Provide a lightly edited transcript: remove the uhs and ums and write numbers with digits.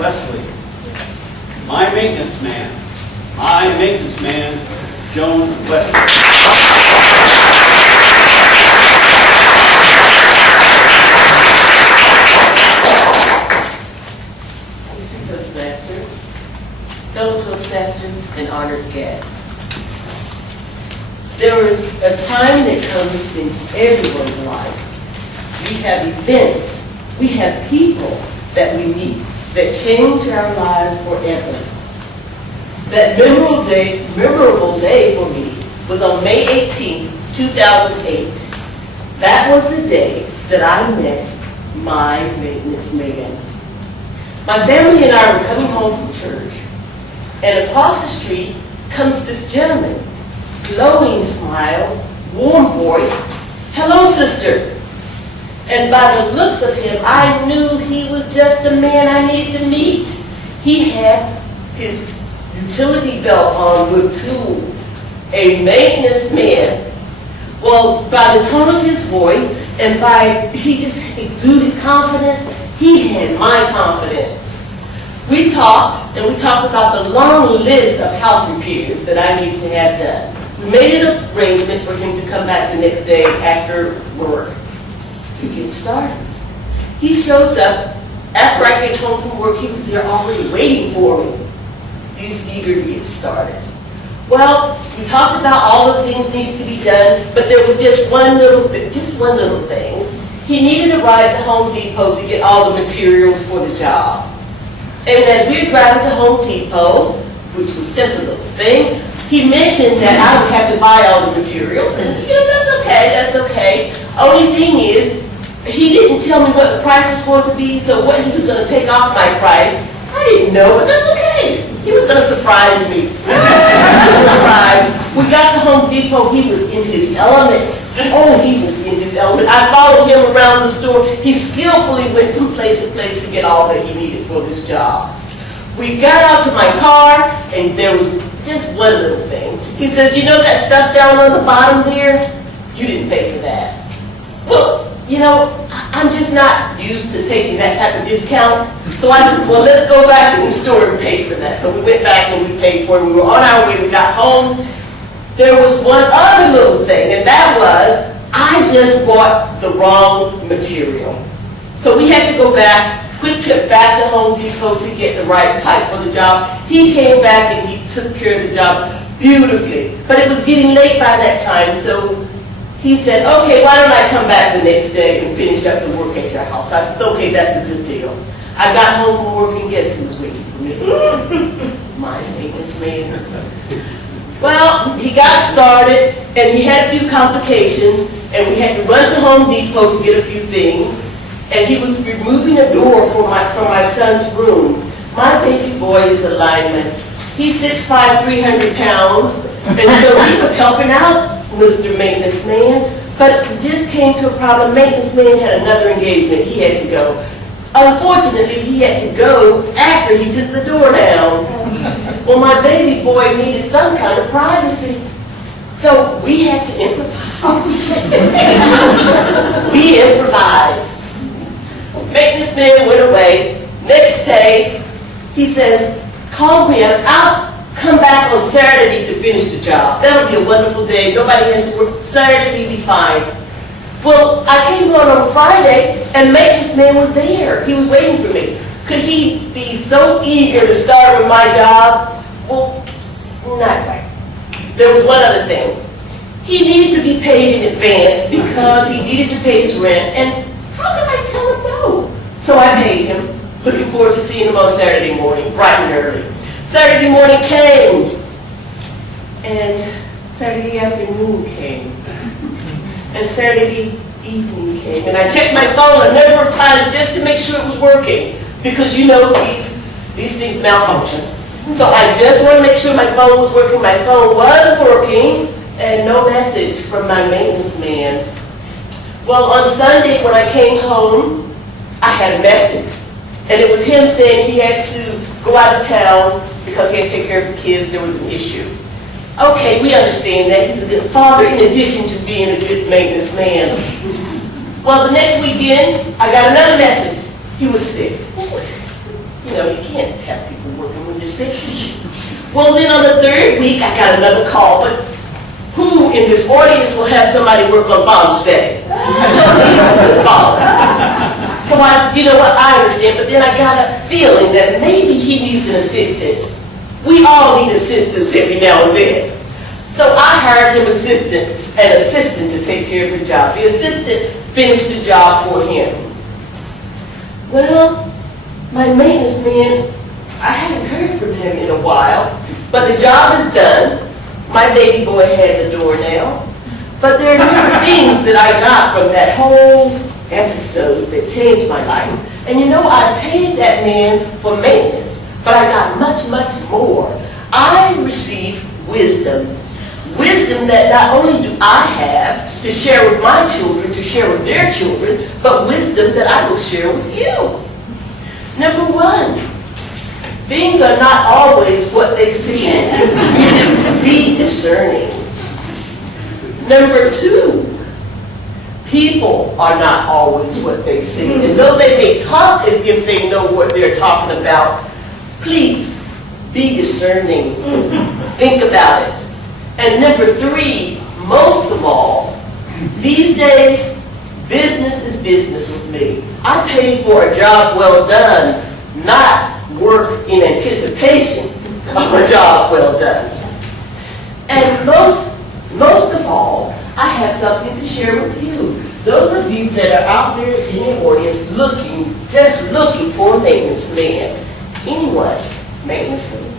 Wesley. My maintenance man, Joan Wesley. Mr. Toastmaster, fellow Toastmasters, and honored guests. There is a time that comes in everyone's life. We have events, we have people that we meet that change our lives forever. That memorable day for me was on May 18, 2008. That was the day that I met my maintenance man. My family and I were coming home from church, and across the street comes this gentleman. Glowing smile, warm voice, "Hello, sister." And by the looks of him, I knew he was just the man I needed to meet. He had his utility belt on with tools, a maintenance man. Well, by the tone of his voice and he just exuded confidence, he had my confidence. We talked about the long list of house repairs that I needed to have done. We made an arrangement for him to come back the next day after work to get started. He shows up. After I get home from work, he was there already waiting for me. He's eager to get started. Well, we talked about all the things needed to be done, but there was just one little thing. He needed a ride to Home Depot to get all the materials for the job. And as we were driving to Home Depot, which was just a little thing, he mentioned that I would have to buy all the materials, and that's okay. Only thing is, he didn't tell me what the price was going to be, so what he was going to take off my price, I didn't know, but that's okay. He was going to surprise me. Surprise. We got to Home Depot, he was in his element. Oh, he was in his element. I followed him around the store. He skillfully went from place to place to get all that he needed for this job. We got out to my car, and there was just one little thing. He says, "You know that stuff down on the bottom there? You didn't pay for that." Well, I'm just not used to taking that type of discount. So I said, well, let's go back in the store and pay for that. So we went back and we paid for it. We were on our way. We got home. There was one other little thing, and that was I just bought the wrong material. So we had to go back, quick trip back to Home Depot to get the right pipe for the job. He came back and he took care of the job beautifully. But it was getting late by that time, so he said, "Okay, why don't I come back the next day and finish up the work at your house?" I said, "Okay, that's a good deal." I got home from work, and guess who was waiting for me? My maintenance man. Well, he got started, and he had a few complications, and we had to run to Home Depot to get a few things. And he was removing a door from my son's room. My baby boy is a lineman. He's 6'5", 300 pounds, and so he was helping out Mr. Maintenance Man, but it just came to a problem. Maintenance Man had another engagement. He had to go. Unfortunately, he had to go after he took the door down. Well, my baby boy needed some kind of privacy, so we had to improvise. We improvised. Maintenance Man went away. Next day, he says, calls me up, "I'll come back on Saturday to finish the job. That'll be a wonderful day. Nobody has to work. Saturday will be fine." Well, I came on Friday, and Maintenance Man was there. He was waiting for me. Could he be so eager to start with my job? Well, not quite. There was one other thing. He needed to be paid in advance because he needed to pay his rent, and how could I tell him no? So I paid him. Looking forward to seeing him on Saturday morning, bright and early. Saturday morning came, and Saturday afternoon came, and Saturday evening came, and I checked my phone a number of times just to make sure it was working, because these things malfunction. So I just want to make sure my phone was working. My phone was working, and no message from my maintenance man. Well, on Sunday when I came home, I had a message, and it was him saying he had to go out of town because he had to take care of the kids. There was an issue. Okay, we understand that. He's a good father in addition to being a good maintenance man. Well, the next weekend, I got another message. He was sick. You know, you can't have people working when they're 60. Well, then on the third week, I got another call, but who in this audience will have somebody work on Father's Day? I told him he was a good father. So I said, you know what, I understand, but then I got a feeling that maybe he needs an assistant. We all need assistants every now and then. So I hired him an assistant to take care of the job. The assistant finished the job for him. Well, my maintenance man, I hadn't heard from him in a while, but the job is done. My baby boy has a door now. But there are different things that I got from that whole episode that changed my life. And you know, I paid that man for maintenance, but I got much, much more. I received wisdom. Wisdom that not only do I have to share with my children, to share with their children, but wisdom that I will share with you. Number one, things are not always what they seem. Be discerning. Number two, people are not always what they seem. And though they may talk as if they know what they're talking about, please be discerning. Think about it. And number three, most of all, these days, business is business with me. I pay for a job well done, not work in anticipation of a job well done. And most of all, I have something to share with you. Those of you that are out there in the audience just looking for a maintenance man. Anyone? Maintenance man?